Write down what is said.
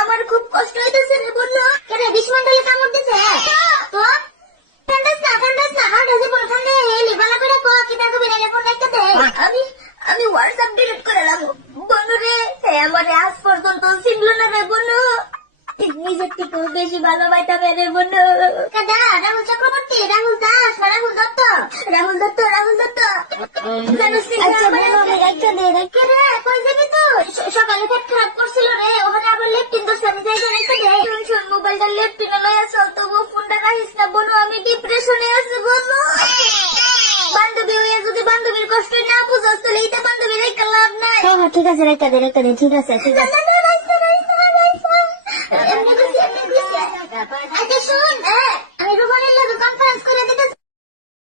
আমার খুব কষ্ট হইতেছে রে বন্ধু। কেন বিস্মন্ডলে কামড় দিছে? তো ঠান্ডাস না হাঁটা যে পর ঠান্ডা এলি বালা করে কো কি তাকে বিনা ফোন দেখতে দে। আমি হোয়াটসঅ্যাপ ডিলিট করে রাখবো বন্ধু রে। আমার আজ পর্যন্ত চিনল না রে বন্ধু। নিজের থেকে বেশি ভালোবাসা রে বন্ধু। কাদা রাহুল চক্রবর্তী, রাহুল দাস, রাহুল দত্ত, রাহুল দত্ত, রাহুল দত্ত। আচ্ছা বলো আমি একটা দে রেখে রে। কই যাবি তুই? সকালে পেট খারাপ করছিল রে, ওখানে আবার লেপটিন দোষ আমি যাই রেখে দে। শুন মোবাইলটা লেপটিনে লয়া চল, তবু ফোনটা রাখিস না বন্ধু। আমি ডিপ্রেশনে আছি বন্ধু। বান্ধবী হয়ে যদি বান্ধবীর কষ্ট না বুঝস তাহলে এইটা বান্ধবীর একটা লাভ নাই। হ্যাঁ ঠিক আছে রেখে দে ঠিক আছে।